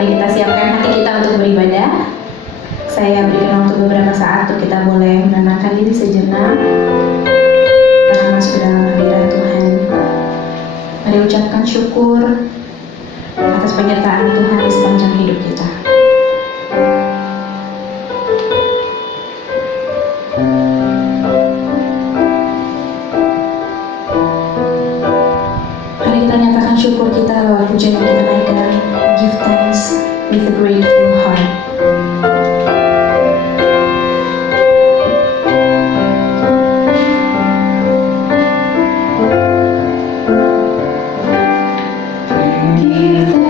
Mari kita siapkan hati kita untuk beribadah. Saya berikan waktu beberapa saat untuk kita boleh menenangkan diri sejenak, kita masuk ke dalam hadirat Tuhan. Mari ucapkan syukur atas penyertaan Tuhan di sepanjang hidup kita. Mari kita nyatakan syukur kita lewat pujian yang kita naikkan. Give thanks with a grateful heart. Give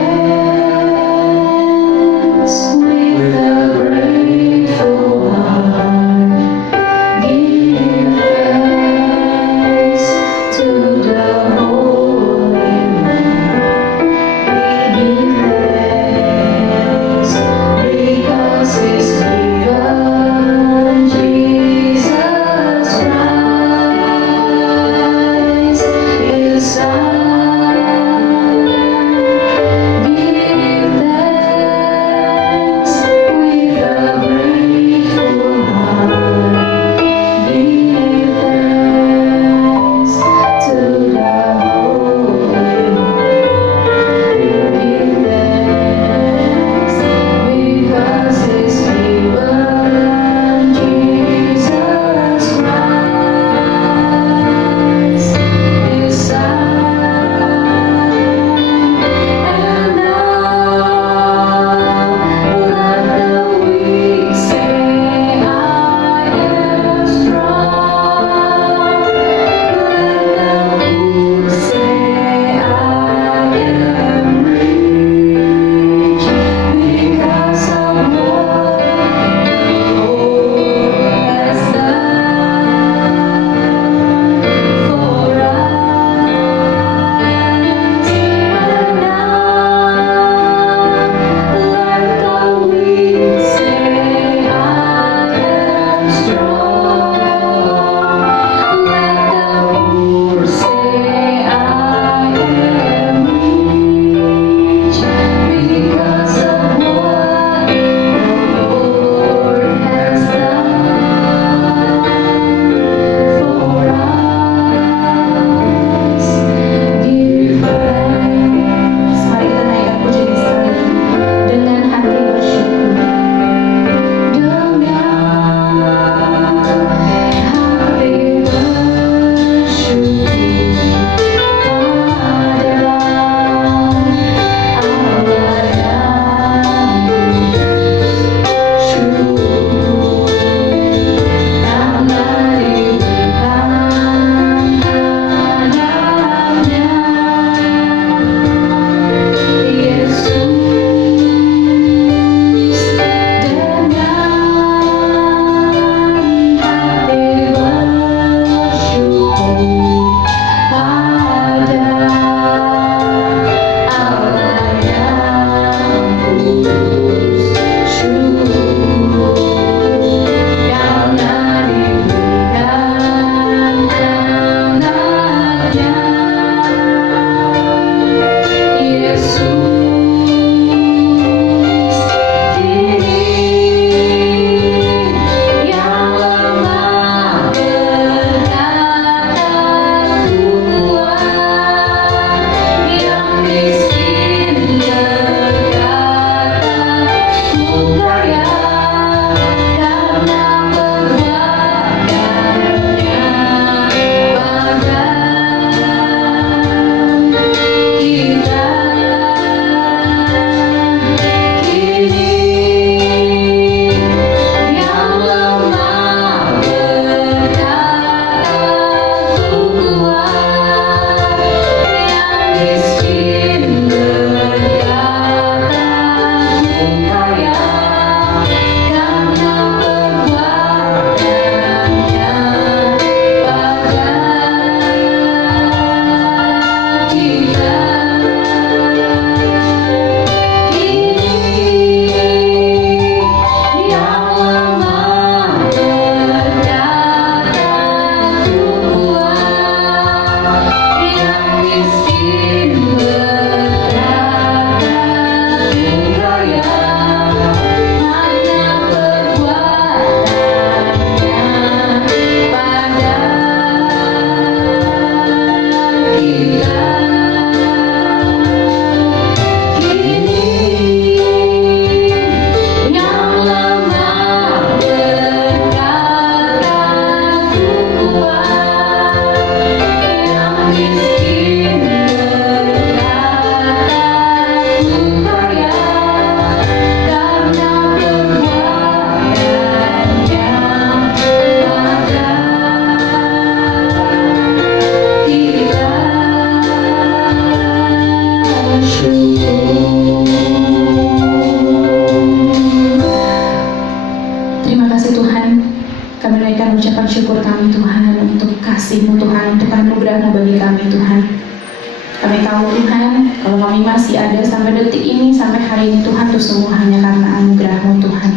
kami masih ada sampai detik ini, sampai hari ini Tuhan, itu semua hanya karena anugerah-Mu Tuhan.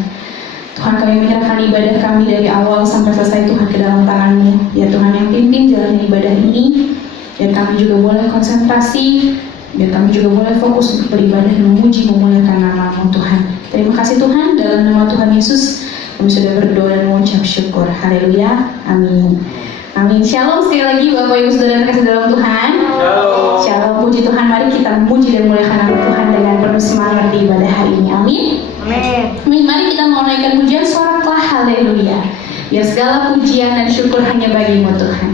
Tuhan, kami menyerahkan ibadah kami dari awal sampai selesai Tuhan ke dalam tangan-Mu. Ya Tuhan, yang pimpin jalan ibadah ini, dan kami juga boleh konsentrasi, dan kami juga boleh fokus untuk beribadah dan memuji memuliakan nama-Mu Tuhan. Terima kasih Tuhan, dalam nama Tuhan Yesus kami sudah berdoa dan mengucap syukur. Haleluya, amin. Amin. Shalom sekali lagi Bapak Ibu Saudara yang kasih dalam Tuhan. Shalom. Shalom, puji Tuhan. Mari kita memuji dan memuliakan nama Tuhan dengan penuh semangat di ibadah hari ini. Amin. Amin. Amin. Mari kita mau naikkan pujian, soraklah haleluya. Biar segala pujian dan syukur hanya bagi-Mu Tuhan.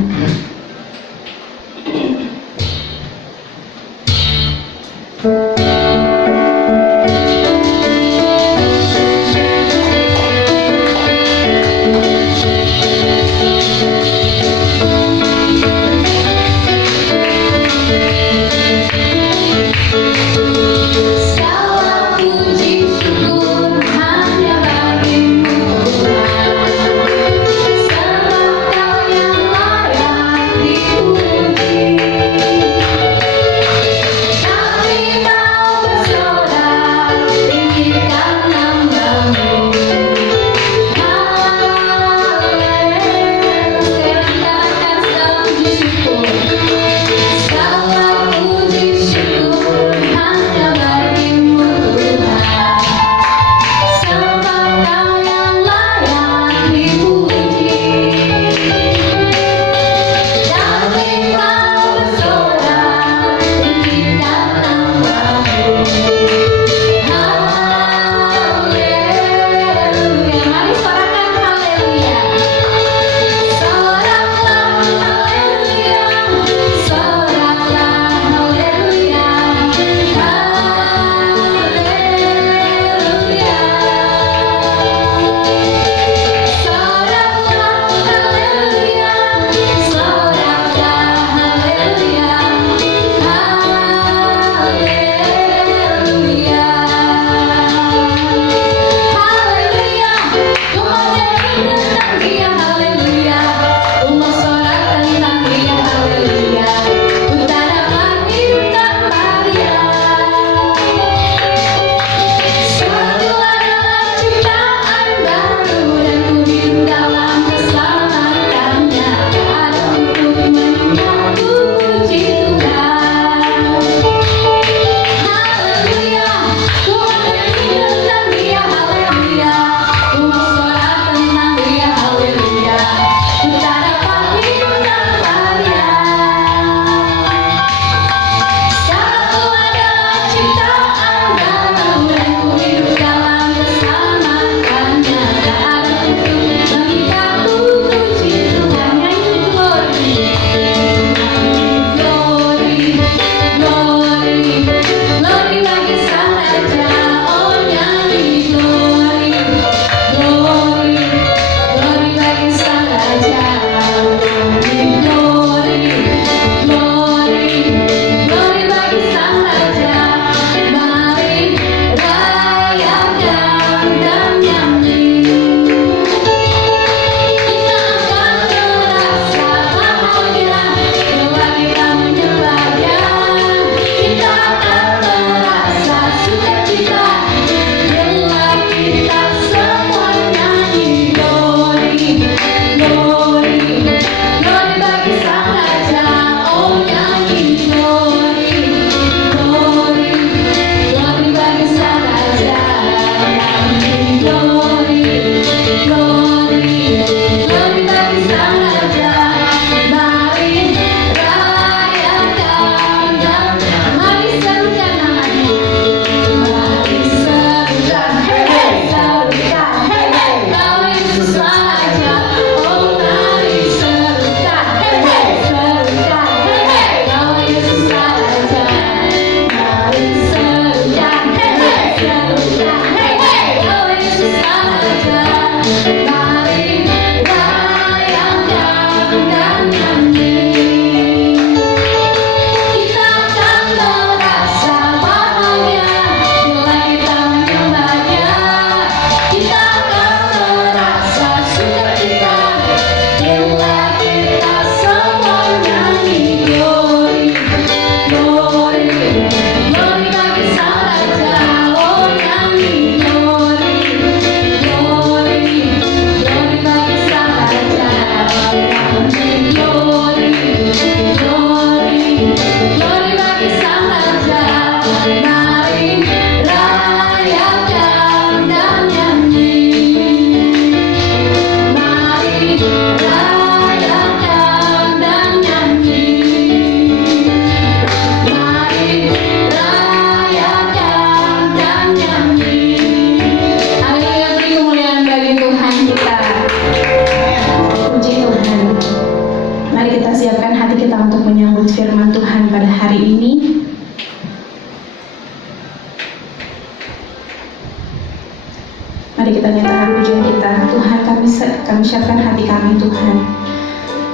Mari kita nyatakan pujian kita. Tuhan, kami siapkan hati kami Tuhan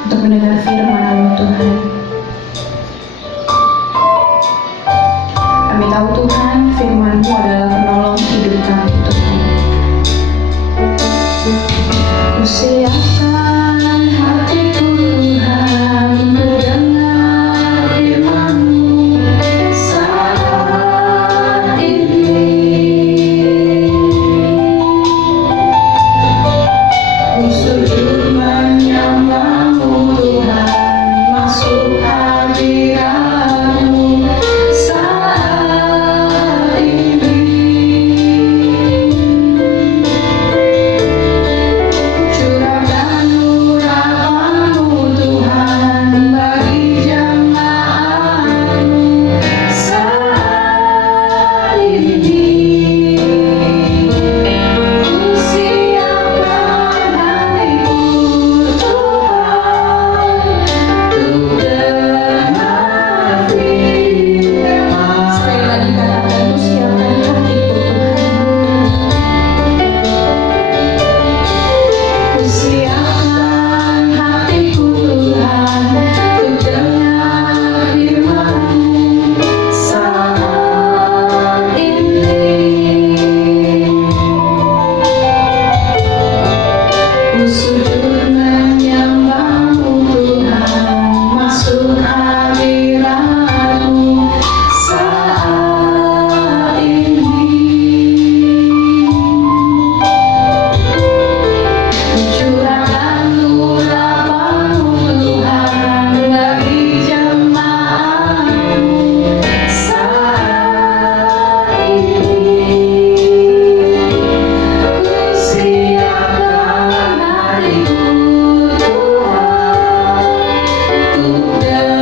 untuk mendengar firman-Mu Tuhan. Kami tahu Tuhan, firman-Mu adalah penolong hidup kami Tuhan. Kusiapkan hatiku Tuhan untuk dengar firman-Mu saat ini. Ku sujud menyembah-Mu Tuhan, masuk hadirat-Mu saat ini. Curahkan urapan-Mu Tuhan bagi jemaat-Mu saat ini. Ku siapkan hatiku Tuhan untuk dengar firman. Sekali lagi katakan, ku siapkan hatiku Tuhan. Ku siapkan hatiku Tuhan untuk dengar firman-Mu saat ini. Ku sujud menyembah-Mu Tuhan, masuk hadirat-Mu saat ini. Curahkan urapan-Mu Tuhan bagi jemaat-Mu saat ini. Ku siapkan hatiku Tuhan untuk dengar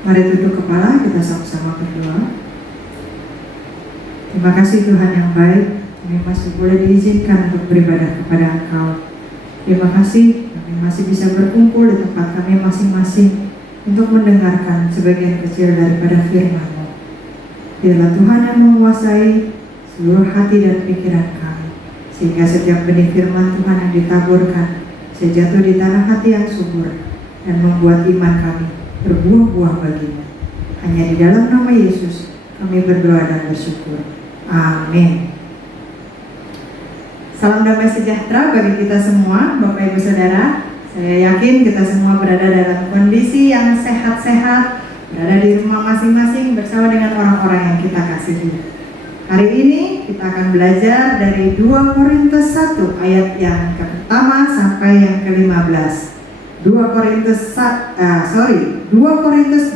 Mari tunduk kepala, kita sama-sama berdoa. Terima kasih Tuhan yang baik, kami masih boleh diizinkan untuk beribadah kepada Engkau. Terima kasih kami kami masih bisa berkumpul di tempat kami masing-masing untuk mendengarkan sebagian kecil daripada firman-Mu. Biarlah Tuhan yang menguasai seluruh hati dan pikiran kami, sehingga setiap benih firman Tuhan yang ditaburkan jatuh di tanah hati yang subur dan membuat iman kami berbuah-buah bagimu. Hanya di dalam nama Yesus kami berdoa dan bersyukur. Amin. Salam damai sejahtera bagi kita semua, Bapak Ibu Saudara. Saya yakin kita semua berada dalam kondisi yang sehat-sehat, berada di rumah masing-masing bersama dengan orang-orang yang kita kasihi. Hari ini kita akan belajar dari 2 Korintus 1 ayat yang pertama sampai yang ke-15. 2 Korintus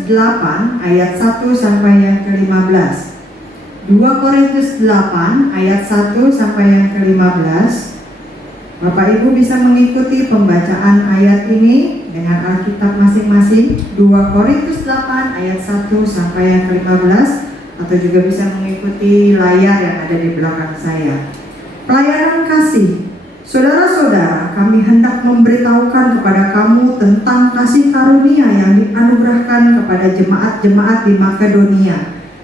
8 ayat 1 sampai yang ke-15. 2 Korintus 8 ayat 1 sampai yang ke-15. Bapak Ibu bisa mengikuti pembacaan ayat ini dengan Alkitab masing-masing. 2 Korintus 8 ayat 1 sampai yang ke-15, atau juga bisa mengikuti layar yang ada di belakang saya. Pelayanan kasih. Saudara-saudara, kami hendak memberitahukan kepada kamu tentang kasih karunia yang dianugerahkan kepada jemaat-jemaat di Makedonia.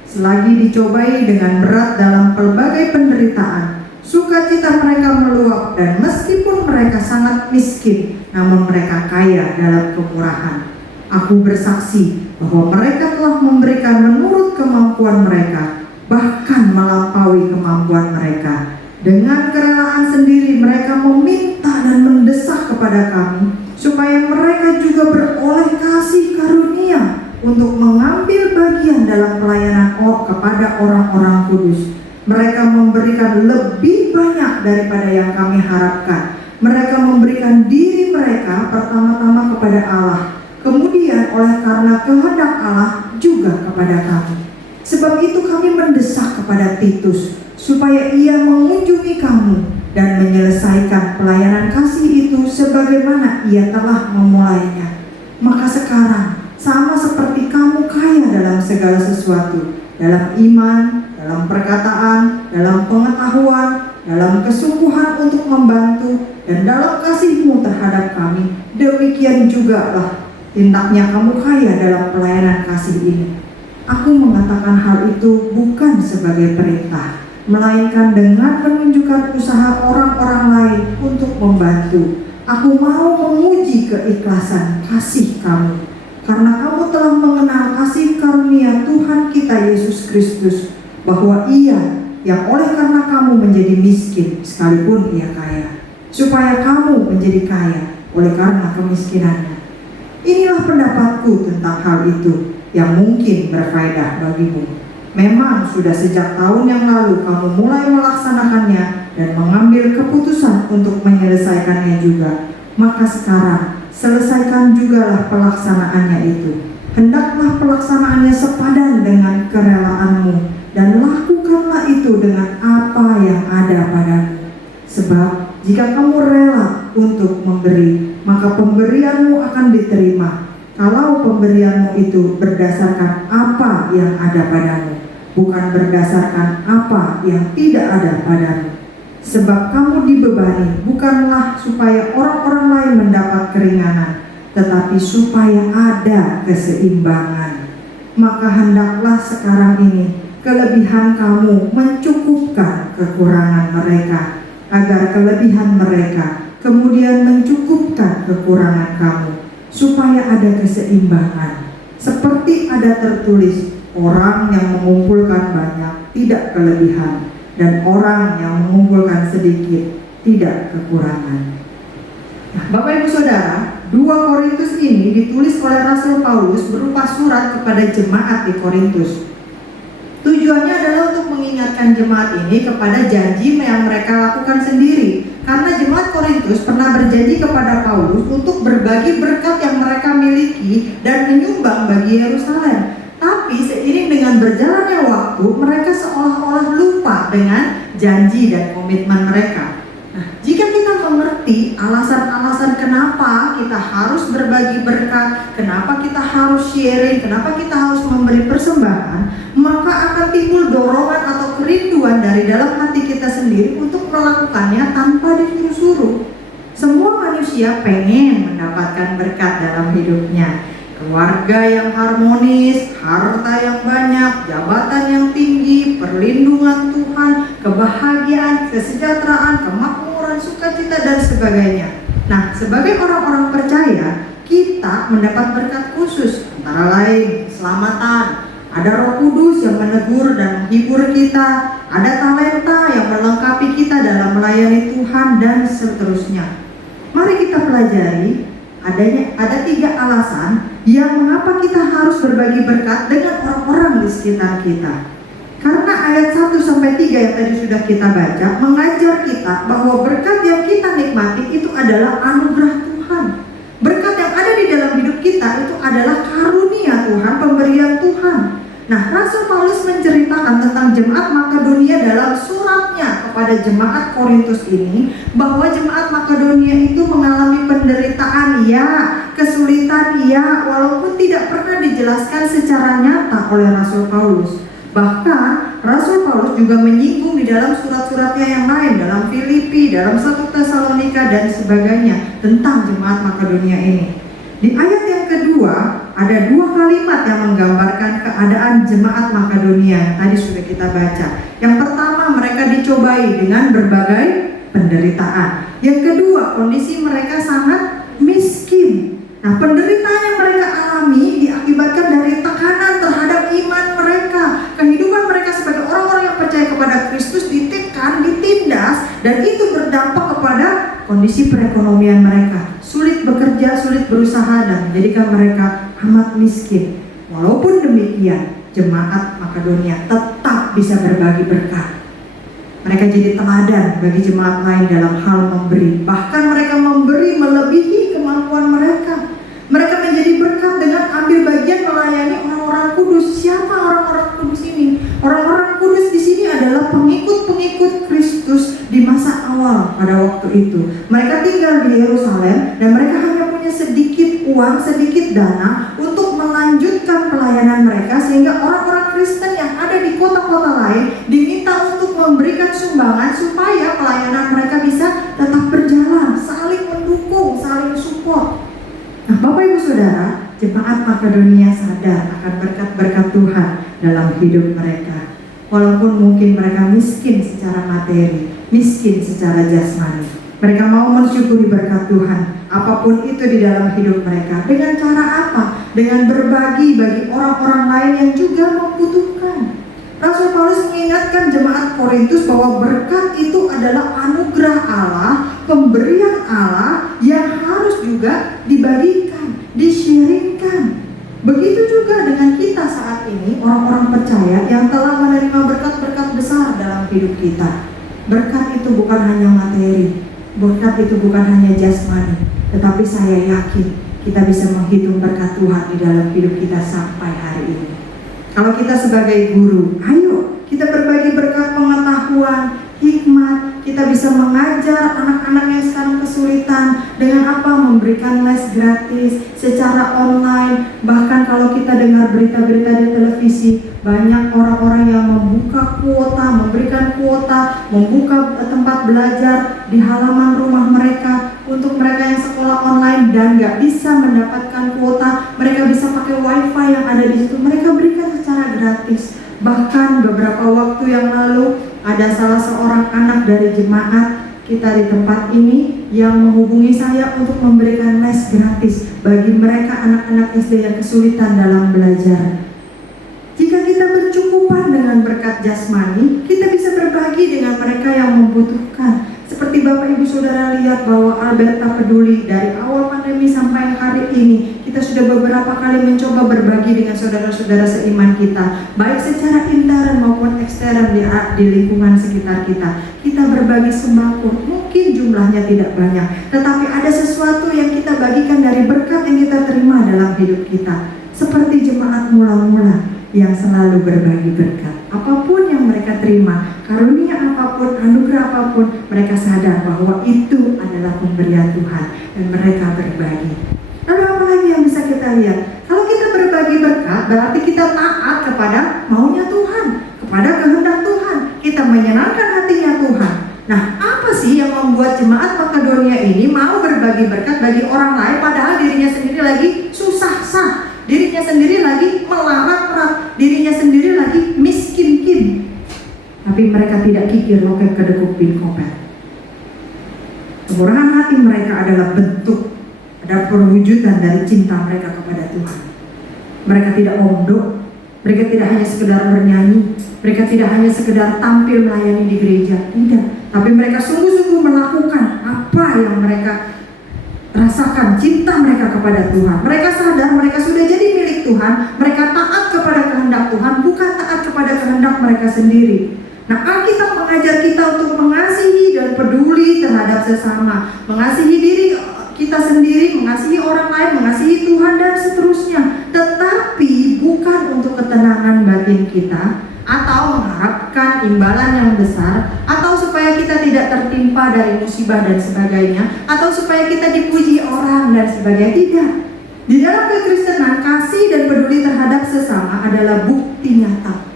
Selagi dicobai dengan berat dalam pelbagai penderitaan, sukacita mereka meluap, dan meskipun mereka sangat miskin, namun mereka kaya dalam kemurahan. Aku bersaksi bahwa mereka telah memberikan menurut kemampuan mereka, bahkan melampaui kemampuan mereka. Dengan kerelaan sendiri mereka meminta dan mendesak kepada kami, supaya mereka juga beroleh kasih karunia untuk mengambil bagian dalam pelayanan kepada orang-orang kudus. Mereka memberikan lebih banyak daripada yang kami harapkan. Mereka memberikan diri mereka pertama-tama kepada Allah, kemudian oleh karena kehendak Allah juga kepada kami. Sebab itu kami mendesak kepada Titus supaya ia mengunjungi kamu dan menyelesaikan pelayanan kasih itu sebagaimana ia telah memulainya. Maka sekarang, sama seperti kamu kaya dalam segala sesuatu, dalam iman, dalam perkataan, dalam pengetahuan, dalam kesungguhan untuk membantu, dan dalam kasihmu terhadap kami, demikian juga lah tindaknya kamu kaya dalam pelayanan kasih ini. Aku mengatakan hal itu bukan sebagai perintah, melainkan dengan menunjukkan usaha orang-orang lain untuk membantu. Aku mau menguji keikhlasan kasih kamu, karena kamu telah mengenal kasih karunia Tuhan kita Yesus Kristus, bahwa Ia yang oleh karena kamu menjadi miskin sekalipun Ia kaya, supaya kamu menjadi kaya oleh karena kemiskinannya. Inilah pendapatku tentang hal itu yang mungkin berfaedah bagimu. Memang sudah sejak tahun yang lalu kamu mulai melaksanakannya dan mengambil keputusan untuk menyelesaikannya juga. Maka sekarang selesaikan jugalah pelaksanaannya itu. Hendaklah pelaksanaannya sepadan dengan kerelaanmu, dan lakukanlah itu dengan apa yang ada padamu. Sebab jika kamu rela untuk memberi, maka pemberianmu akan diterima. Kalau pemberianmu itu berdasarkan apa yang ada padamu, bukan berdasarkan apa yang tidak ada padamu. Sebab kamu dibebani bukanlah supaya orang-orang lain mendapat keringanan, tetapi supaya ada keseimbangan. Maka hendaklah sekarang ini kelebihan kamu mencukupkan kekurangan mereka, agar kelebihan mereka kemudian mencukupkan kekurangan kamu, supaya ada keseimbangan. Seperti ada tertulis, orang yang mengumpulkan banyak tidak kelebihan, dan orang yang mengumpulkan sedikit tidak kekurangan. Nah, Bapak Ibu Saudara, 2 Korintus ini ditulis oleh Rasul Paulus berupa surat kepada jemaat di Korintus. Tujuannya adalah untuk mengingatkan jemaat ini kepada janji yang mereka lakukan sendiri. Karena jemaat Korintus pernah berjanji kepada Paulus untuk berbagi berkat yang mereka miliki dan menyumbang bagi Yerusalem. Tapi seiring dengan berjalannya waktu, mereka seolah-olah lupa dengan janji dan komitmen mereka. Nah, jika kita mengerti alasan-alasan kenapa kita harus berbagi berkat, kenapa kita harus sharing, kenapa kita harus memberi persembahan, maka akan timbul dorongan atau kerinduan dari dalam hati kita sendiri untuk melakukannya tanpa disuruh-suruh. Semua manusia manusia pengen mendapatkan berkat dalam hidupnya. Keluarga yang harmonis, harta yang banyak, jabatan yang tinggi, perlindungan Tuhan, kebahagiaan, kesejahteraan, kemakmuran, sukacita, dan sebagainya. Nah, sebagai orang-orang percaya, kita mendapat berkat khusus, antara lain keselamatan, ada Roh Kudus yang menegur dan menghibur kita, ada talenta yang melengkapi kita dalam melayani Tuhan, dan seterusnya. Mari kita pelajari ada 3 alasan yang mengapa kita harus berbagi berkat dengan orang-orang di sekitar kita. Karena ayat 1-3 yang tadi sudah kita baca mengajar kita bahwa berkat yang kita nikmati itu adalah anugerah Tuhan. Berkat yang ada di dalam hidup kita itu adalah karunia Tuhan, pemberian Tuhan. Nah, Rasul Paulus menceritakan tentang jemaat Makedonia dalam suratnya kepada jemaat Korintus ini, bahwa jemaat Makedonia itu mengalami penderitaan, ya, kesulitan, ya, walaupun tidak pernah dijelaskan secara nyata oleh Rasul Paulus. Bahkan Rasul Paulus juga menyinggung di dalam surat-suratnya yang lain, dalam Filipi, dalam 1 Tesalonika, dan sebagainya tentang jemaat Makedonia ini. Di ayat yang kedua ada 2 kalimat yang menggambarkan keadaan jemaat Makedonia yang tadi sudah kita baca. Yang pertama, mereka dicobai dengan berbagai penderitaan. Yang kedua, kondisi mereka sangat miskin. Nah, penderitaan yang mereka alami diakibatkan dari tekanan terhadap iman mereka. Kehidupan mereka sebagai orang-orang yang percaya kepada Kristus ditekan, ditindas, dan itu berdampak kepada kondisi perekonomian mereka. Sulit bekerja, sulit berusaha, dan menjadikan mereka amat miskin. Walaupun demikian, jemaat Makedonia tetap bisa berbagi berkat. Mereka jadi teladan bagi jemaat lain dalam hal memberi. Bahkan mereka memberi melebihi kemampuan mereka. Mereka menjadi berkat dengan ambil bagian melayani orang-orang kudus. Siapa orang-orang kudus ini? Orang-orang kudus di sini adalah pengikut-pengikut Kristus di masa awal pada waktu itu. Mereka tinggal di Yerusalem dan mereka hanya punya sedikit uang, sedikit dana untuk melanjutkan pelayanan mereka, sehingga orang-orang Kristen yang ada di kota-kota lain diminta untuk memberikan sumbangan supaya pelayanan mereka bisa tetap berjalan, saling mendukung, saling support. Nah, Bapak Ibu Saudara, jemaat Makedonia sadar akan berkat-berkat Tuhan dalam hidup mereka. Walaupun mungkin mereka miskin secara materi, miskin secara jasmani, mereka mau mensyukuri berkat Tuhan, apapun itu di dalam hidup mereka. Dengan cara apa? Dengan berbagi bagi orang-orang lain yang juga membutuhkan. Rasul Paulus mengingatkan jemaat Korintus bahwa berkat itu adalah anugerah Allah, pemberian Allah yang harus juga dibagikan, di-sharingkan. Begitu juga dengan kita saat ini, orang-orang percaya yang telah menerima berkat-berkat besar dalam hidup kita. Berkat itu bukan hanya materi, berkat itu bukan hanya jasmani, tetapi saya yakin kita bisa menghitung berkat Tuhan di dalam hidup kita sampai hari ini. Kalau kita sebagai guru, ayo kita berbagi berkat pengetahuan, hikmat. Kita bisa mengajar anak-anak yang sekarang kesulitan dengan apa? Memberikan les gratis secara online. Bahkan kalau kita dengar berita-berita di televisi, banyak orang-orang yang membuka kuota, memberikan kuota, membuka tempat belajar di halaman rumah mereka untuk mereka yang sekolah online dan nggak bisa mendapatkan kuota. Mereka bisa pakai wifi yang ada di situ. Mereka berikan secara gratis. Bahkan beberapa waktu yang lalu ada salah seorang anak dari jemaat kita di tempat ini yang menghubungi saya untuk memberikan les gratis bagi mereka anak-anak SD yang kesulitan dalam belajar. Jika kita bercukupan dengan berkat jasmani, kita bisa berbagi dengan mereka yang membutuhkan. Seperti Bapak Ibu Saudara lihat bahwa Alberta Peduli dari awal pandemi sampai hari ini, kita sudah beberapa kali mencoba berbagi dengan saudara-saudara seiman kita, baik secara intern maupun ekstern di lingkungan sekitar kita. Kita berbagi sembako, mungkin jumlahnya tidak banyak, tetapi ada sesuatu yang kita bagikan dari berkat yang kita terima dalam hidup kita. Seperti jemaat mula-mula yang selalu berbagi berkat. Apapun yang mereka terima, karunia apapun, anugerah apapun, mereka sadar bahwa itu adalah pemberian Tuhan dan mereka berbagi. Lalu apa lagi yang bisa kita lihat? Kalau kita berbagi berkat, berarti kita taat kepada maunya Tuhan, kepada kehendak Tuhan. Kita menyenangkan hatinya Tuhan. Nah, apa sih yang membuat jemaat Makedonia ini mau berbagi berkat bagi orang lain, padahal dirinya sendiri lagi susah, dirinya sendiri lagi melarat, dirinya sendiri lagi miskin. Tapi mereka tidak kikir loket kedekuk bin kopet. Kemurahan hati mereka adalah bentuk, ada perwujudan dari cinta mereka kepada Tuhan. Mereka tidak mondok, mereka tidak hanya sekedar bernyanyi, mereka tidak hanya sekedar tampil melayani di gereja, tidak. Tapi mereka sungguh-sungguh melakukan apa yang mereka rasakan, cinta mereka kepada Tuhan. Mereka sadar mereka sudah jadi milik Tuhan, mereka taat kepada kehendak Tuhan, bukan taat kepada kehendak mereka sendiri. Nah, Alkitab mengajar kita untuk mengasihi dan peduli terhadap sesama, mengasihi diri kita sendiri, mengasihi orang lain, mengasihi Tuhan dan seterusnya. Tetapi bukan untuk ketenangan batin kita, atau mengharapkan imbalan yang besar, atau supaya kita tidak tertimpa dari musibah dan sebagainya, atau supaya kita dipuji orang dan sebagainya. Tidak. Di dalam kekristenan, kasih dan peduli terhadap sesama adalah bukti nyata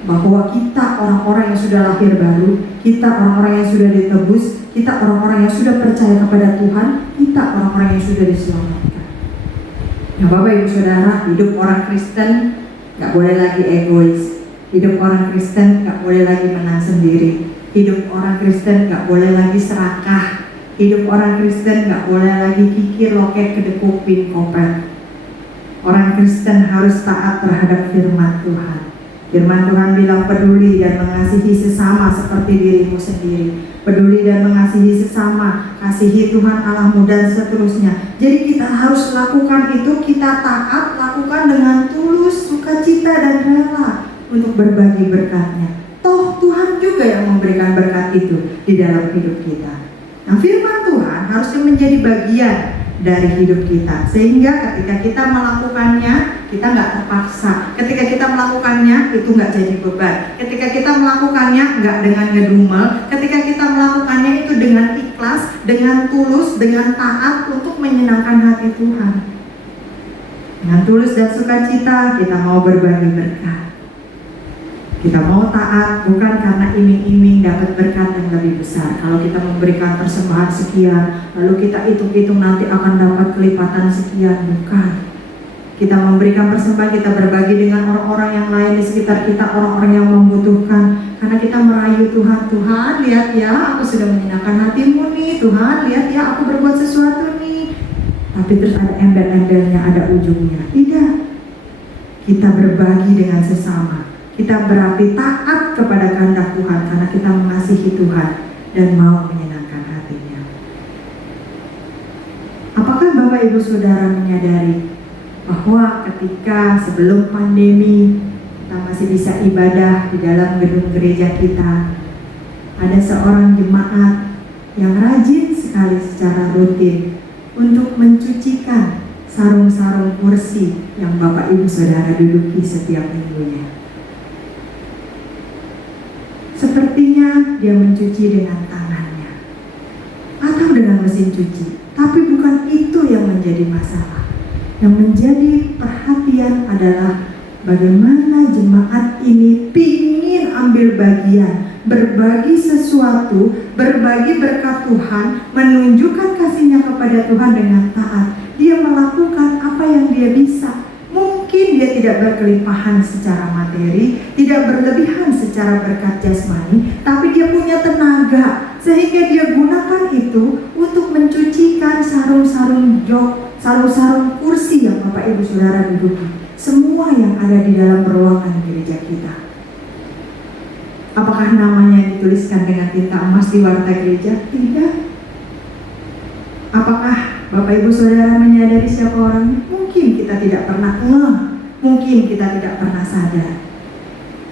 bahwa kita orang-orang yang sudah lahir baru, kita orang-orang yang sudah ditebus, kita orang-orang yang sudah percaya kepada Tuhan, kita orang-orang yang sudah diselamatkan. Nah, Bapak Ibu Saudara, hidup orang Kristen gak boleh lagi egois. Hidup orang Kristen gak boleh lagi menang sendiri. Hidup orang Kristen gak boleh lagi serakah. Hidup orang Kristen gak boleh lagi kikir loket kedekuk bin kopet. Orang Kristen harus taat terhadap firman Tuhan. Firman Tuhan bilang peduli dan mengasihi sesama seperti dirimu sendiri. Peduli dan mengasihi sesama, kasihi Tuhan Allahmu dan seterusnya. Jadi kita harus lakukan itu, kita taat, lakukan dengan tulus, sukacita dan rela untuk berbagi berkatnya. Toh Tuhan juga yang memberikan berkat itu di dalam hidup kita. Nah, firman Tuhan harusnya menjadi bagian dari hidup kita, sehingga ketika kita melakukannya, kita nggak terpaksa. Ketika kita melakukannya, itu nggak jadi beban. Ketika kita melakukannya, nggak dengan ngedumel. Ketika kita melakukannya itu dengan ikhlas, dengan tulus, dengan taat untuk menyenangkan hati Tuhan. Dengan tulus dan sukacita kita mau berbagi berkat. Kita mau taat bukan karena iming-iming dapat berkat yang lebih besar. Kalau kita memberikan persembahan sekian, lalu kita hitung-hitung nanti akan dapat kelipatan sekian, bukan. Kita memberikan persembahan, kita berbagi dengan orang-orang yang lain di sekitar kita, orang-orang yang membutuhkan. Karena kita merayu Tuhan, Tuhan lihat ya, aku sudah menyenangkan hatimu nih. Tuhan lihat ya, aku berbuat sesuatu nih. Tapi terus ada embel-embelnya, ada ujungnya. Tidak. Kita berbagi dengan sesama. Kita berarti taat kepada kehendak Tuhan karena kita mengasihi Tuhan dan mau menyenangkan hatinya. Apakah Bapak Ibu Saudara menyadari bahwa ketika sebelum pandemi kita masih bisa ibadah di dalam gedung gereja kita, ada seorang jemaat yang rajin sekali secara rutin untuk mencucikan sarung-sarung kursi yang Bapak Ibu Saudara duduki setiap minggunya. Sepertinya dia mencuci dengan tangannya atau dengan mesin cuci, tapi bukan itu yang menjadi masalah. Yang menjadi perhatian adalah bagaimana jemaat ini pingin ambil bagian, berbagi sesuatu, berbagi berkat Tuhan, menunjukkan kasihnya kepada Tuhan dengan taat. Dia melakukan apa yang dia bisa. Mungkin dia tidak berkelimpahan secara materi, tidak berlebihan secara berkat jasmani, tapi dia punya tenaga sehingga dia gunakan itu untuk mencucikan sarung-sarung jok, sarung-sarung kursi yang Bapak Ibu Saudara duduki, semua yang ada di dalam ruangan gereja kita. Apakah namanya dituliskan dengan tinta emas di warta gereja? Tidak. Apakah Bapak Ibu Saudara menyadari siapa orangnya? Mungkin kita tidak pernah mungkin kita tidak pernah sadar.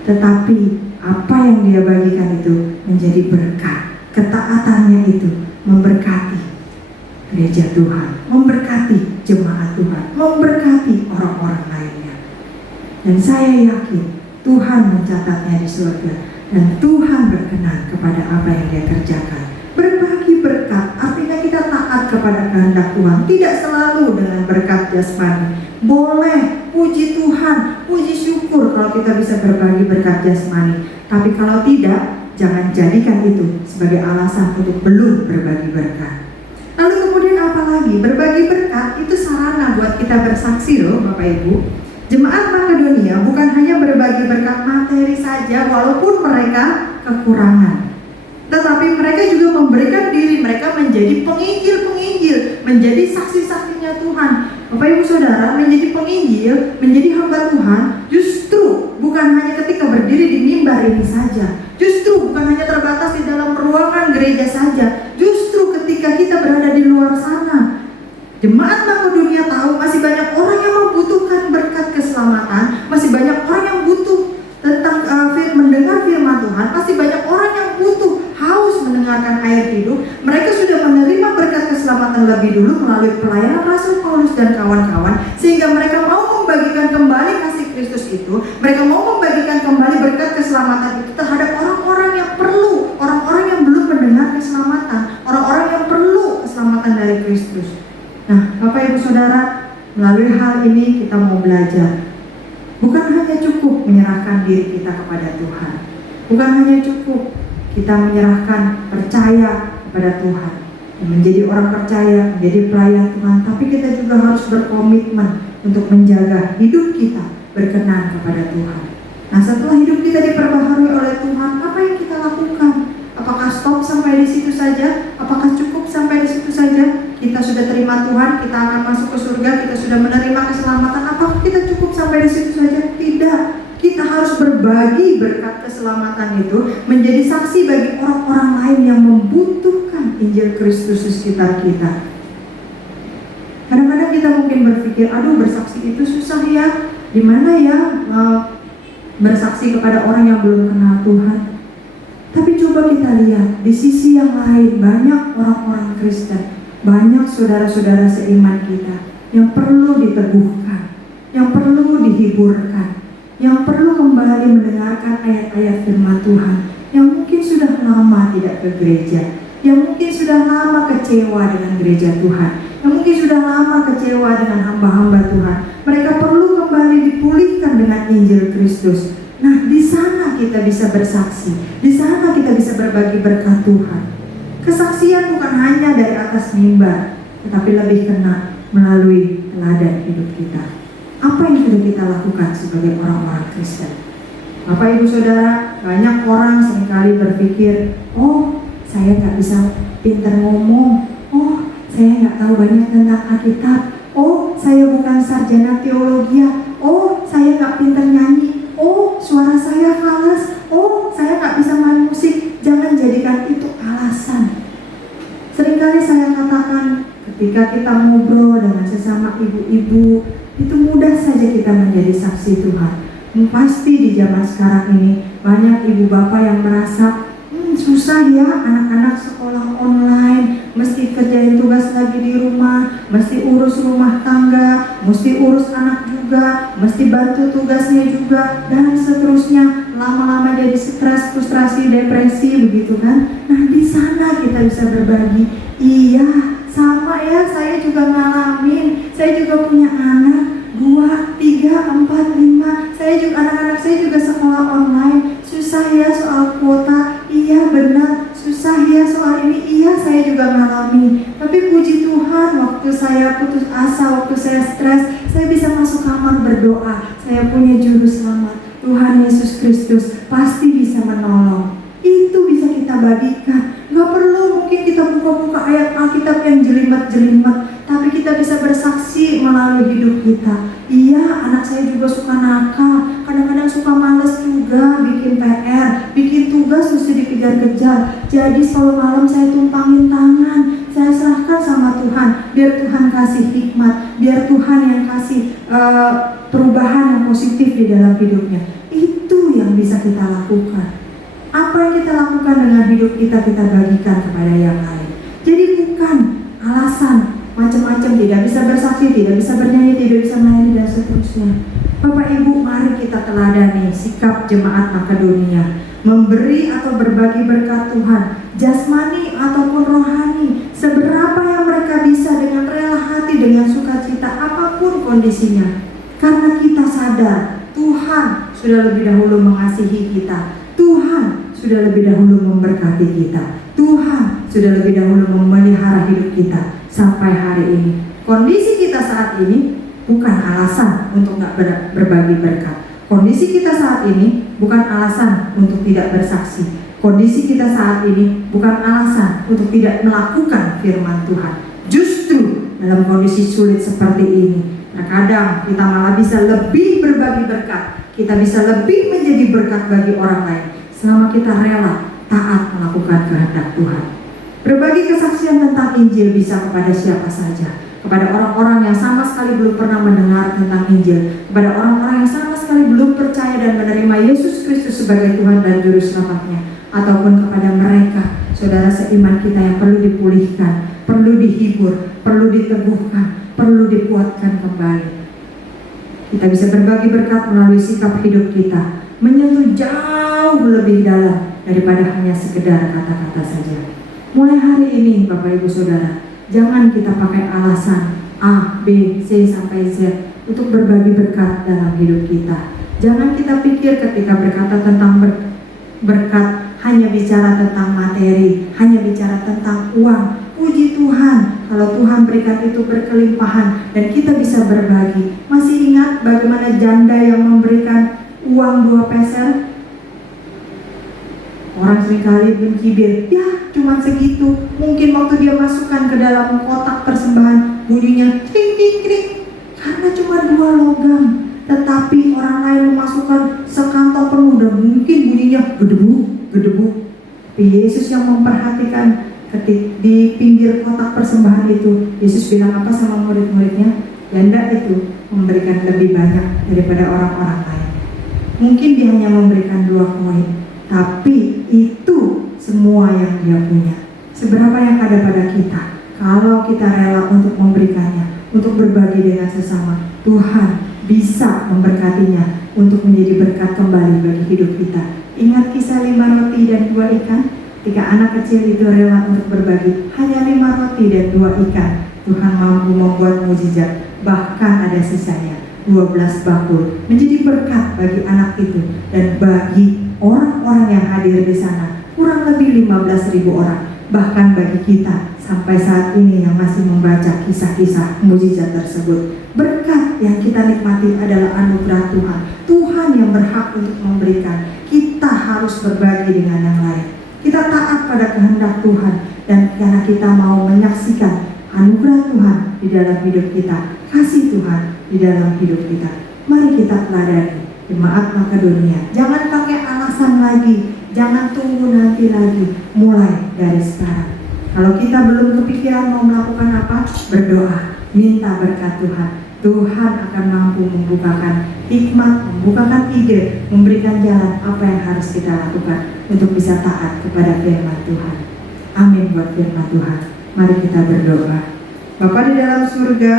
Tetapi apa yang dia bagikan itu menjadi berkat. Ketaatannya itu memberkati gereja Tuhan, memberkati jemaat Tuhan, memberkati orang-orang lainnya. Dan saya yakin Tuhan mencatatnya di surga dan Tuhan berkenan kepada apa yang dia kerjakan. Berbagi berkat artinya kita taat kepada kehendak Tuhan, tidak selalu dengan berkat jasmani. Boleh puji Tuhan, puji syukur kalau kita bisa berbagi berkat jasmani. Tapi kalau tidak, jangan jadikan itu sebagai alasan untuk belum berbagi berkat. Lalu kemudian apa lagi berbagi berkat itu sarana buat kita bersaksi loh Bapak Ibu. Jemaat Makedonia bukan hanya berbagi berkat materi saja walaupun mereka kekurangan, tetapi mereka juga memberikan diri mereka menjadi penginjil-penginjil, menjadi saksi-saksinya Tuhan. Bapak Ibu Saudara, menjadi penginjil, menjadi hamba Tuhan, justru bukan hanya ketika berdiri di mimbar ini saja, justru bukan hanya terbatas di dalam ruangan gereja saja, justru ketika kita berada di luar sana. Jemaat Makedonia tahu masih banyak orang yang membutuhkan berkat keselamatan, masih banyak orang yang butuh tentang mendengar firman Tuhan, masih banyak orang yang butuh haus mendengarkan air hidup. Mereka sudah menerima berkat keselamatan lebih dulu melalui pelayanan Rasul Paulus dan kawan-kawan, sehingga mereka mau membagikan kembali kasih Kristus itu. Mereka mau membagikan kembali berkat keselamatan itu terhadap orang-orang yang perlu, orang-orang yang belum mendengar keselamatan, orang-orang yang perlu keselamatan dari Kristus. Nah, Bapak Ibu Saudara, melalui hal ini kita mau belajar. Bukan hanya cukup menyerahkan diri kita kepada Tuhan, bukan hanya cukup kita menyerahkan percaya kepada Tuhan, menjadi orang percaya, menjadi pelayan Tuhan, tapi kita juga harus berkomitmen untuk menjaga hidup kita berkenan kepada Tuhan. Nah, setelah hidup kita diperbaharui oleh Tuhan, apa yang kita lakukan? Apakah stop sampai di situ saja? Apakah cukup sampai di situ saja? Kita sudah terima Tuhan, kita akan masuk ke surga, kita sudah menerima keselamatan. Apakah kita cukup sampai di situ saja? Tidak. Kita harus berbagi berkat keselamatan itu menjadi saksi bagi orang-orang lain yang membutuhkan Injil Kristus di sekitar kita. Kadang-kadang kita mungkin berpikir, aduh bersaksi itu susah ya. Gimana ya bersaksi kepada orang yang belum kenal Tuhan? Tapi coba kita lihat di sisi yang lain, banyak orang-orang Kristen, banyak saudara-saudara seiman kita yang perlu diteguhkan, yang perlu dihiburkan, yang perlu kembali mendengarkan ayat-ayat firman Tuhan, yang mungkin sudah lama tidak ke gereja, yang mungkin sudah lama kecewa dengan gereja Tuhan, yang mungkin sudah lama kecewa dengan hamba-hamba Tuhan. Mereka perlu kembali dipulihkan dengan Injil Kristus. Nah, di sana kita bisa bersaksi, di sana kita bisa berbagi berkat Tuhan. Kesaksian bukan hanya dari atas mimbar, tetapi lebih kena melalui teladan hidup kita. Apa yang sudah kita lakukan sebagai orang-orang Kristen? Bapak Ibu Saudara, banyak orang seringkali berpikir, oh saya nggak bisa pintar ngomong, oh saya nggak tahu banyak tentang Alkitab, oh saya bukan sarjana teologi, oh saya nggak pintar nyanyi, oh suara saya fals, oh saya nggak bisa main musik. Jangan jadikan itu alasan. Seringkali saya katakan, ketika kita ngobrol dengan sesama ibu-ibu, itu mudah saja kita menjadi saksi Tuhan. Pasti di zaman sekarang ini banyak ibu bapak yang merasa susah ya, anak-anak sekolah online, mesti kerjain tugas lagi di rumah, mesti urus rumah tangga, mesti urus anak juga, mesti bantu tugasnya juga, dan seterusnya. Lama-lama jadi stres, frustrasi, depresi, begitu kan. Nah, di sana kita bisa berbagi. Iya, sama ya, saya juga ngalamin, saya juga punya anak 2, 3, 4, 5. Saya juga, anak-anak saya juga sekolah online. Susah ya soal kuota. Iya benar, susah ya soal ini. Iya, saya juga mengalami. Tapi puji Tuhan, waktu saya putus asa, waktu saya stres, saya bisa masuk kamar berdoa. Saya punya juru selamat, Tuhan Yesus Kristus, pasti bisa menolong. Itu bisa kita bagikan. Gak perlu mungkin kita buka-buka ayat Alkitab yang jelimet-jelimet, tapi kita bisa bersaksi melalui hidup kita. Iya, anak saya juga suka nakal, kadang-kadang suka males juga bikin PR, bikin tugas mesti dikejar-kejar. Jadi selalu malam saya tumpangin tangan, saya serahkan sama Tuhan, biar Tuhan kasih hikmat, biar Tuhan yang kasih perubahan yang positif di dalam hidupnya. Itu yang bisa kita lakukan. Apa yang kita lakukan dengan hidup kita, kita bagikan kepada yang lain. Jadi bukan alasan macam-macam, tidak bisa bersaksi, tidak bisa bernyanyi, tidak bisa melayani, dan seterusnya. Bapak Ibu, mari kita teladani sikap jemaat Makedonia, memberi atau berbagi berkat Tuhan, jasmani ataupun rohani, seberapa yang mereka bisa dengan rela hati, dengan sukacita, apapun kondisinya. Karena kita sadar Tuhan sudah lebih dahulu mengasihi kita, Tuhan sudah lebih dahulu memberkati kita, Tuhan sudah lebih dahulu memelihara hidup kita sampai hari ini. Kondisi kita saat ini bukan alasan untuk nggak berbagi berkat. Kondisi kita saat ini bukan alasan untuk tidak bersaksi. Kondisi kita saat ini bukan alasan untuk tidak melakukan firman Tuhan. Justru dalam kondisi sulit seperti ini, terkadang kita malah bisa lebih berbagi berkat. Kita bisa lebih menjadi berkat bagi orang lain selama kita rela taat melakukan kehendak Tuhan. Berbagi kesaksian tentang Injil bisa kepada siapa saja. Kepada orang-orang yang sama sekali belum pernah mendengar tentang Injil, kepada orang-orang yang sama sekali belum percaya dan menerima Yesus Kristus sebagai Tuhan dan Juru Selamatnya, ataupun kepada mereka, saudara seiman kita yang perlu dipulihkan, perlu dihibur, perlu diteguhkan, perlu dikuatkan kembali. Kita bisa berbagi berkat melalui sikap hidup kita, menyentuh jauh lebih dalam daripada hanya sekedar kata-kata saja. Mulai hari ini Bapak Ibu Saudara, jangan kita pakai alasan A, B, C sampai Z untuk berbagi berkat dalam hidup kita. Jangan kita pikir ketika berkata tentang berkat hanya bicara tentang materi, hanya bicara tentang uang. Puji Tuhan kalau Tuhan berikan itu berkelimpahan dan kita bisa berbagi. Masih ingat bagaimana janda yang memberikan uang 2 peser? Orang seringkali mencibir, ya cuma segitu. Mungkin waktu dia masukkan ke dalam kotak persembahan, bunyinya kring kring kring, karena cuma 2 logam. Tetapi orang lain memasukkan sekantong penuh dan mungkin bunyinya gedebu, gedebu. Tapi Yesus yang memperhatikan di pinggir kotak persembahan itu. Yesus bilang apa sama murid-muridnya? Janda itu memberikan lebih banyak daripada orang-orang lain. Mungkin dia hanya memberikan 2 koin, tapi itu semua yang dia punya. Seberapa yang ada pada kita, kalau kita rela untuk memberikannya, untuk berbagi dengan sesama, Tuhan bisa memberkatinya untuk menjadi berkat kembali bagi hidup kita. Ingat kisah 5 roti dan 2 ikan? Ketika anak kecil itu rela untuk berbagi hanya 5 roti dan 2 ikan, Tuhan mampu membuat mukjizat. Bahkan ada sisanya 12 bakul menjadi berkat bagi anak itu dan bagi orang-orang yang hadir di sana, kurang lebih 15.000 orang. Bahkan bagi kita sampai saat ini yang masih membaca kisah-kisah mukjizat tersebut, berkat yang kita nikmati adalah anugerah Tuhan. Tuhan yang berhak untuk memberikan. Kita harus berbagi dengan yang lain. Kita taat pada kehendak Tuhan, dan karena kita mau menyaksikan anugerah Tuhan di dalam hidup kita, kasih Tuhan di dalam hidup kita. Mari kita teladani Jemaat Makedonia. Jangan pakai alasan lagi, jangan tunggu nanti lagi, mulai dari sekarang. Kalau kita belum kepikiran mau melakukan apa, berdoa, minta berkat Tuhan. Tuhan akan mampu membukakan hikmat, membukakan ide, memberikan jalan apa yang harus kita lakukan untuk bisa taat kepada firman Tuhan. Amin buat firman Tuhan. Mari kita berdoa. Bapa di dalam surga,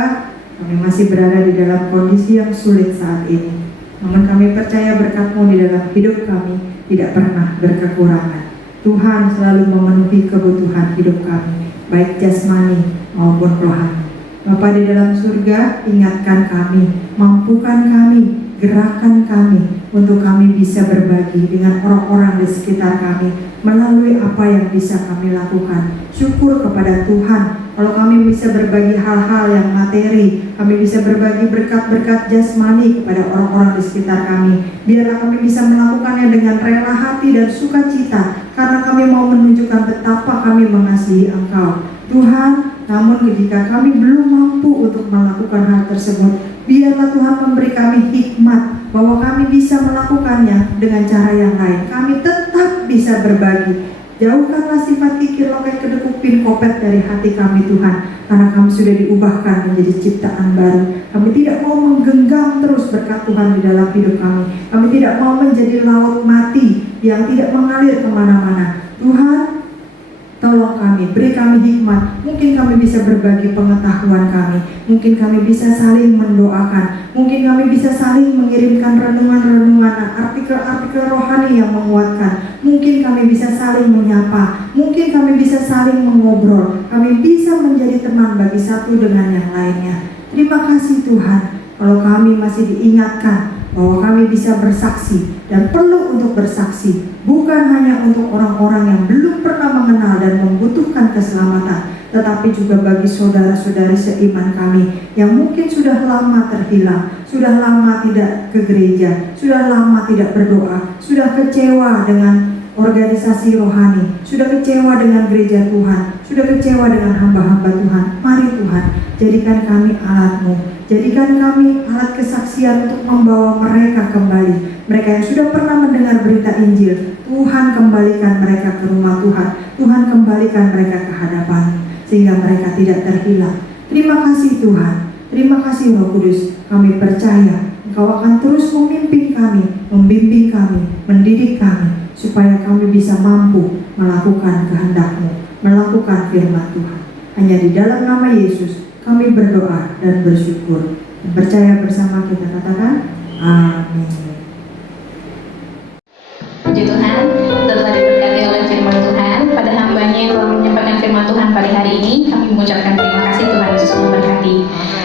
kami masih berada di dalam kondisi yang sulit saat ini. Namun kami percaya berkat-Mu di dalam hidup kami tidak pernah berkekurangan. Tuhan selalu memenuhi kebutuhan hidup kami, baik jasmani maupun rohani. Bapa di dalam surga, ingatkan kami, mampukan kami, gerakan kami untuk kami bisa berbagi dengan orang-orang di sekitar kami melalui apa yang bisa kami lakukan. Syukur kepada Tuhan kalau kami bisa berbagi hal-hal yang materi, kami bisa berbagi berkat-berkat jasmani kepada orang-orang di sekitar kami. Biarlah kami bisa melakukannya dengan rela hati dan sukacita, karena kami mau menunjukkan betapa kami mengasihi Engkau. Tuhan, namun jika kami belum mampu untuk melakukan hal tersebut, biarlah Tuhan memberi kami hikmat bahwa kami bisa melakukannya dengan cara yang lain. Kami tetap bisa berbagi. Jauhkanlah sifat kikir, loket, kedekuk, pin, kopet dari hati kami Tuhan, karena kami sudah diubahkan menjadi ciptaan baru. Kami tidak mau menggenggam terus berkat Tuhan di dalam hidup kami. Kami tidak mau menjadi laut mati yang tidak mengalir kemana-mana. Tuhan, tolong kami, beri kami hikmat. Mungkin kami bisa berbagi pengetahuan kami, mungkin kami bisa saling mendoakan, mungkin kami bisa saling mengirimkan renungan-renungan, artikel-artikel rohani yang menguatkan. Mungkin kami bisa saling menyapa, mungkin kami bisa saling mengobrol. Kami bisa menjadi teman bagi satu dengan yang lainnya. Terima kasih Tuhan, kalau kami masih diingatkan bahwa kami bisa bersaksi dan perlu untuk bersaksi, bukan hanya untuk orang-orang yang belum pernah mengenal dan membutuhkan keselamatan, tetapi juga bagi saudara-saudari seiman kami yang mungkin sudah lama terhilang, sudah lama tidak ke gereja, sudah lama tidak berdoa, sudah kecewa dengan organisasi rohani, sudah kecewa dengan gereja Tuhan, sudah kecewa dengan hamba-hamba Tuhan. Mari Tuhan, jadikan kami alat-Mu, jadikan kami alat kesaksian untuk membawa mereka kembali. Mereka yang sudah pernah mendengar berita Injil, Tuhan kembalikan mereka ke rumah Tuhan, Tuhan kembalikan mereka ke hadapan, sehingga mereka tidak terhilang. Terima kasih Tuhan, terima kasih Roh Kudus. Kami percaya Engkau akan terus memimpin kami, membimbing kami, mendidik kami, supaya kami bisa mampu melakukan kehendak-Mu, melakukan firman Tuhan. Hanya di dalam nama Yesus kami berdoa dan bersyukur. Dan percaya bersama kita katakan, amin. Puji Tuhan, telah diberkati oleh firman Tuhan. Pada hambanya yang telah menyampaikan firman Tuhan pada hari ini, kami mengucapkan terima kasih. Tuhan Yesus memberkati.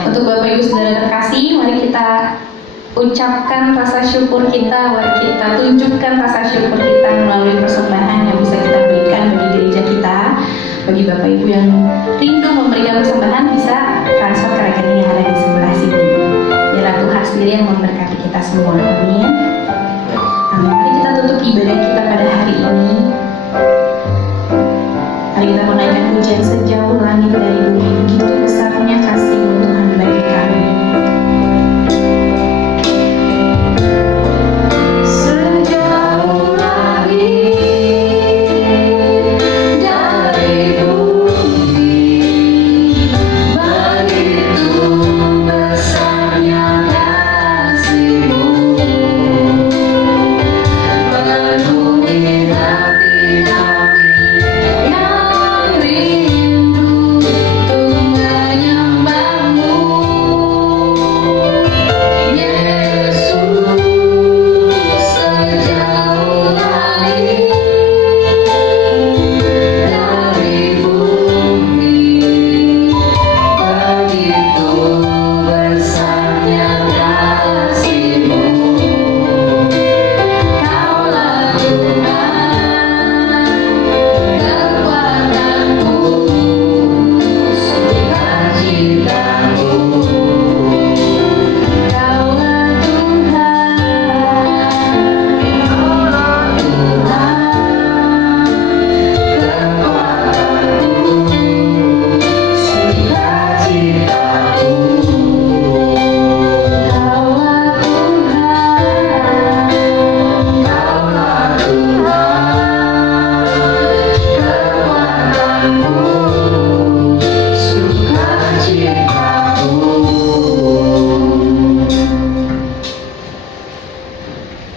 Untuk Bapak Ibu Saudara terkasih, mari kita ucapkan rasa syukur kita, mari kita tunjukkan rasa syukur kita melalui persembahan yang bisa kita berikan bagi gereja kita. Bagi Bapak Ibu yang rindu memberikan persembahan, bisa transfer ke rekening yang ada di sebelah sini. Biarlah Tuhan sendiri yang memberkati kita semua. Amin. Amin. Mari kita tutup ibadah kita pada hari ini. Mari kita menaikkan pujian sejauh langit dari bumi. Begitu besarnya kasih-Mu Tuhan bagi kami.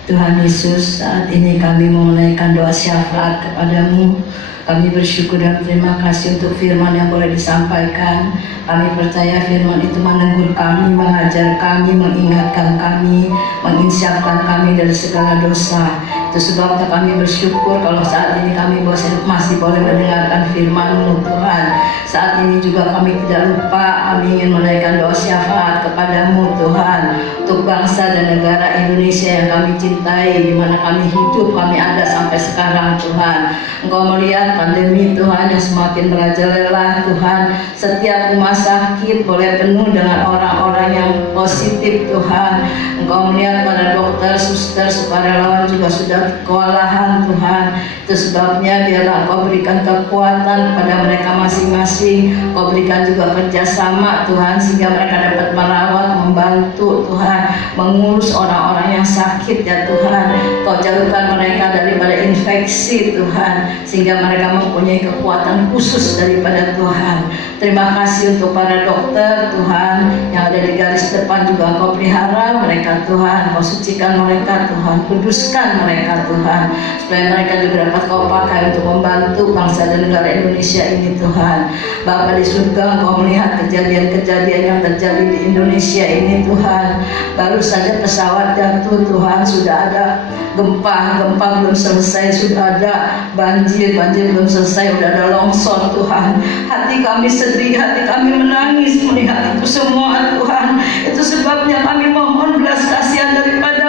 Tuhan Yesus, saat ini kami mau menaikkan doa syafaat kepadamu. Kami bersyukur dan terima kasih untuk firman yang boleh disampaikan. Kami percaya firman itu menegur kami, mengajar kami, mengingatkan kami, menginsyafkan kami dari segala dosa. Itu sebabnya kami bersyukur kalau saat ini kami masih boleh mendengarkan firman-Mu Tuhan. Saat ini juga kami tidak lupa, kami ingin menaikkan doa syafaat kepadamu Tuhan, untuk bangsa dan negara Indonesia yang kami cintai, di mana kami hidup, kami ada sampai sekarang Tuhan. Engkau melihat pandemi Tuhan yang semakin merajalela Tuhan. Setiap rumah sakit boleh penuh dengan orang-orang yang positif Tuhan. Engkau melihat para dokter, suster, sukarelawan juga sudah kewalahan Tuhan. Itu sebabnya biarlah Engkau berikan kekuatan kepada mereka masing-masing. Engkau berikan juga kerjasama Tuhan, sehingga mereka dapat merawat, membantu Tuhan, mengurus orang-orang yang sakit ya Tuhan. Engkau jauhkan mereka daripada infeksi Tuhan, sehingga mereka mempunyai kekuatan khusus daripada Tuhan. Terima kasih untuk para dokter Tuhan yang ada di garis depan, juga Engkau pelihara mereka Tuhan. Engkau sucikan mereka Tuhan, kuduskan mereka Tuhan, supaya mereka juga dapat Kau pakai untuk membantu bangsa dan negara Indonesia ini Tuhan. Bapa di surga, Engkau melihat kejadian-kejadian yang terjadi di Indonesia ini Tuhan. Baru saja pesawat jatuh Tuhan, sudah ada gempa belum selesai, sudah ada banjir belum selesai, sudah ada longsor Tuhan. Hati kami sedih, hati kami menangis melihat itu semua Tuhan. Itu sebabnya kami mohon belas kasihan daripada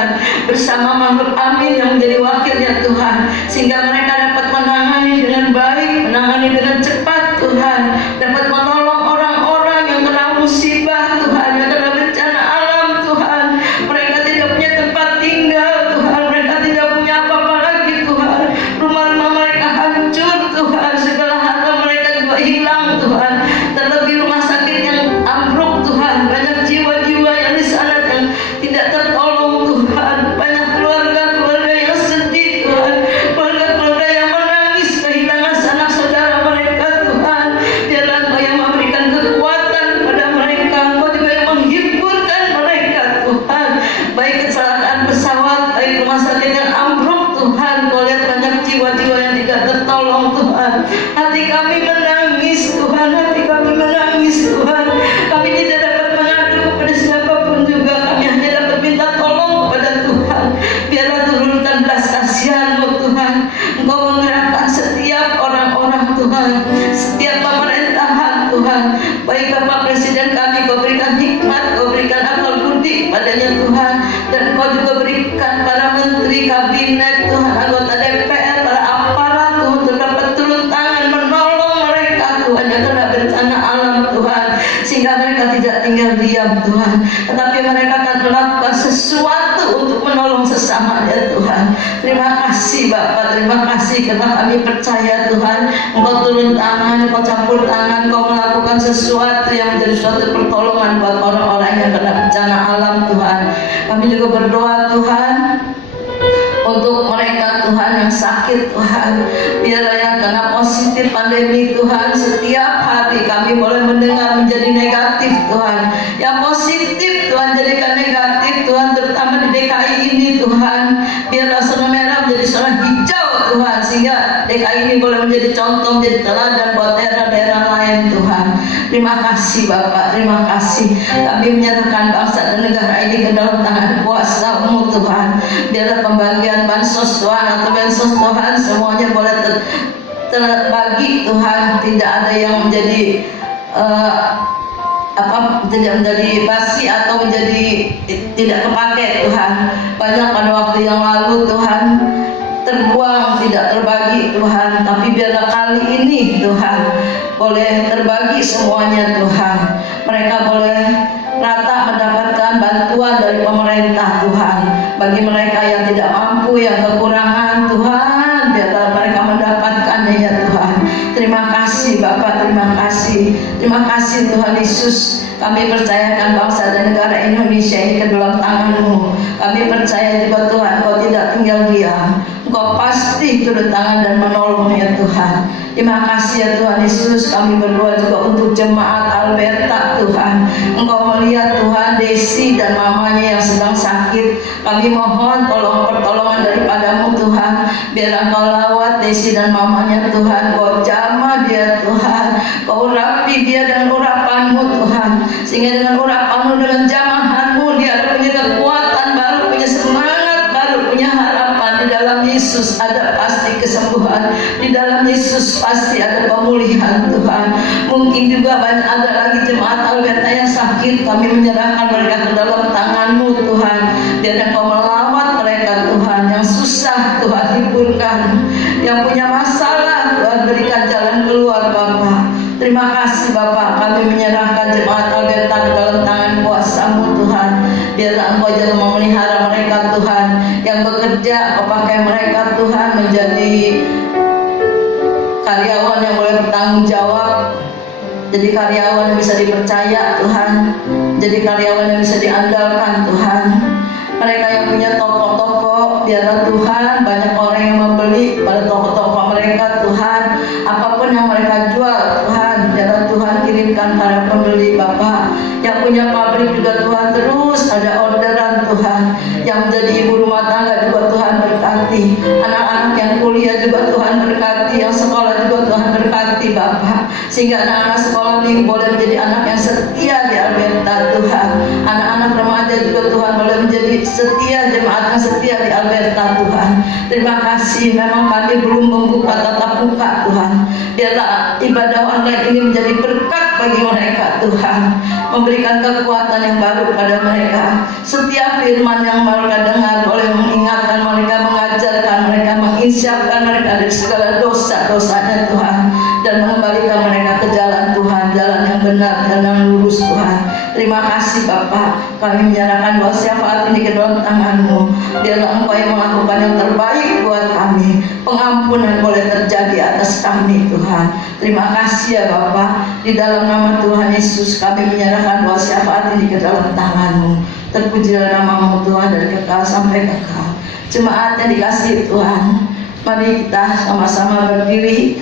Tuhan, bersama makhluk amin yang menjadi wakilnya Tuhan, sehingga mereka dapat menangani dengan baik, menangani dengan cepat Tuhan, dapat menolong orang-orang yang kena musibah Tuhan, yang kena bencana alam Tuhan. Mereka tidak punya tempat tinggal Tuhan, mereka tidak punya apa-apa lagi Tuhan, rumah-rumah mereka hancur Tuhan, segala harta mereka juga hilang Tuhan, terlebih rumah sakit yang ambruk Tuhan, banyak jiwa-jiwa yang di sana yang tidak tertolong Tuhan, banyak keluarga-keluarga yang sedih Tuhan, keluarga-keluarga yang menangis kehilangan sanak saudara mereka Tuhan. Biarlah Engkau yang memberikan kekuatan kepada mereka, Engkau juga yang menghiburkan mereka Tuhan, baik kecelakaan pesawat, baik rumah sakit yang ambruk Tuhan. Kau lihat banyak jiwa-jiwa yang tidak tertolong Tuhan. Hati kami menangis Tuhan, hati kami menangis Tuhan. Kami tidak dapat mengadu kepada siapapun juga, kami hanya dapat minta tolong kepada Tuhan. Biarlah turunkan belas kasihan-Mu Tuhan. Engkau menggerakkan setiap orang-orang Tuhan, setiap pemerintahan Tuhan, baik Bapak Presiden kami, Kau berikan hikmat, Kau berikan akal budi padanya Tuhan, dan Kau juga berikan para menteri kabinet Tuhan, anggota DPR, para aparat Tuhan, untuk dapat turun tangan menolong mereka Tuhan yang kena bencana alam Tuhan, sehingga mereka tidak tinggal diam Tuhan, tetapi mereka akan melakukan sesuatu untuk menolong sesamanya Tuhan. Terima kasih Bapak, terima kasih karena kami percaya Tuhan, Engkau turun tangan, Engkau campur tangan, Engkau melakukan sesuatu yang menjadi suatu pertolongan buat orang-orang yang kena bencana alam Tuhan. Kami juga berdoa Tuhan untuk mereka Tuhan yang sakit Tuhan, biarlah yang kena positif pandemi Tuhan, setiap hari kami boleh mendengar menjadi negatif Tuhan, yang positif Tuhan jadikan negatif Tuhan, terutama di DKI ini Tuhan. Biarlah zona merah menjadi zona hijau Tuhan, sehingga DKI ini boleh menjadi contoh, menjadi teladan buat daerah-daerah lain Tuhan. Terima kasih Bapak, terima kasih. Kami menyerahkan bangsa dan negara ini ke dalam tangan kuasa-Mu Tuhan. Biarlah pembagian bansos Tuhan atau bansos Tuhan semuanya boleh terbagi Tuhan, tidak ada yang menjadi tidak menjadi basi atau menjadi tidak kepakai Tuhan. Banyak pada waktu yang lalu Tuhan terbuang, tidak terbagi Tuhan, tapi biarlah kali ini Tuhan boleh terbagi semuanya Tuhan. Mereka boleh rata mendapatkan bantuan dari pemerintah Tuhan. Bagi mereka yang tidak mampu, yang kekurangan Tuhan, biarlah mereka mendapatkannya ya Tuhan. Terima kasih Bapak, terima kasih. Terima kasih Tuhan Yesus. Kami percayakan bangsa dan negara Indonesia ini ke dalam tangan-Mu. Kami percaya juga Tuhan, Kau tidak tinggal diam. Engkau pasti turun tangan dan menolong ya Tuhan. Terima kasih ya Tuhan Yesus. Kami berdoa juga untuk jemaat Alberta Tuhan. Engkau melihat Tuhan Desi dan mamanya yang sedang sakit. Kami mohon pertolongan daripada-Mu Tuhan. Biar Engkau lawat Desi dan mamanya Tuhan. Kau jamah dia Tuhan. Kau urapi dia dengan urapan-Mu Tuhan, sehingga dengan urapan-Mu, dengan jamahan-Mu dia ada punya kekuatan baru, punya semangat baru, punya harapan. Di dalam Yesus ada pasti kesembuhan, di dalam Yesus pasti ada pemulihan Tuhan. Mungkin juga banyak ada lagi jemaat Alberta yang sakit. Kami menyerahkan mereka ke dalam tangan-Mu Tuhan. Biar Engkau melawat mereka Tuhan. Yang susah Tuhan hiburkan, yang punya masalah Tuhan berikan jalan keluar Bapak. Terima kasih Bapak, kami menyerahkan jemaat Alberta ke dalam tangan kuasa-Mu Tuhan. Biarlah Engkau jangan memelihara mereka Tuhan, yang bekerja, Kau pakai mereka Tuhan menjadi karyawan yang boleh bertanggung jawab, jadi karyawan yang bisa dipercaya Tuhan, jadi karyawan yang bisa diandalkan Tuhan. Mereka yang punya toko-toko, biarlah Tuhan banyak orang yang membeli pada toko-toko mereka Tuhan. Apapun yang mereka jual Tuhan, biarlah Tuhan kirimkan para pembeli Bapak. Yang punya pabrik juga Tuhan, terus ada orderan Tuhan. Yang menjadi ibu rumah tangga juga Tuhan berkati. Anak-anak yang kuliah juga Tuhan berkati. Yang sekolah juga Tuhan berkati Bapak, sehingga anak-anak sekolah ini boleh menjadi anak yang setia di Alberta Tuhan. Anak-anak remaja juga Tuhan boleh menjadi setia, jemaat yang setia di Alberta Tuhan. Terima kasih. Memang kami belum membuka tatap muka Tuhan. Biarlah ibadah online ini menjadi berkat bagi mereka Tuhan, memberikan kekuatan yang baru pada mereka. Setiap firman yang mereka dengar boleh mengingatkan mereka, mengajarkan mereka, menginsyafkan mereka dari segala dosa-dosanya Tuhan, dan mengembalikan mereka ke jalan Tuhan, jalan yang benar dan yang lurus Tuhan. Terima kasih Bapa, kami menyerahkan doa syafaat ini ke dalam tangan-Mu. Biarlah Engkau yang melakukan yang terbaik buat kami. Pengampunan boleh terjadi atas kami Tuhan. Terima kasih ya Bapa. Di dalam nama Tuhan Yesus kami menyerahkan doa syafaat ini ke dalam tangan-Mu. Terpujilah nama-Mu Tuhan dari kekal sampai kekal. Jemaat yang dikasihi Tuhan, mari kita sama-sama berdiri.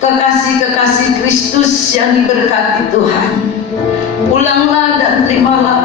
Kekasih-kekasih Kristus yang diberkati Tuhan, pulanglah dan terimalah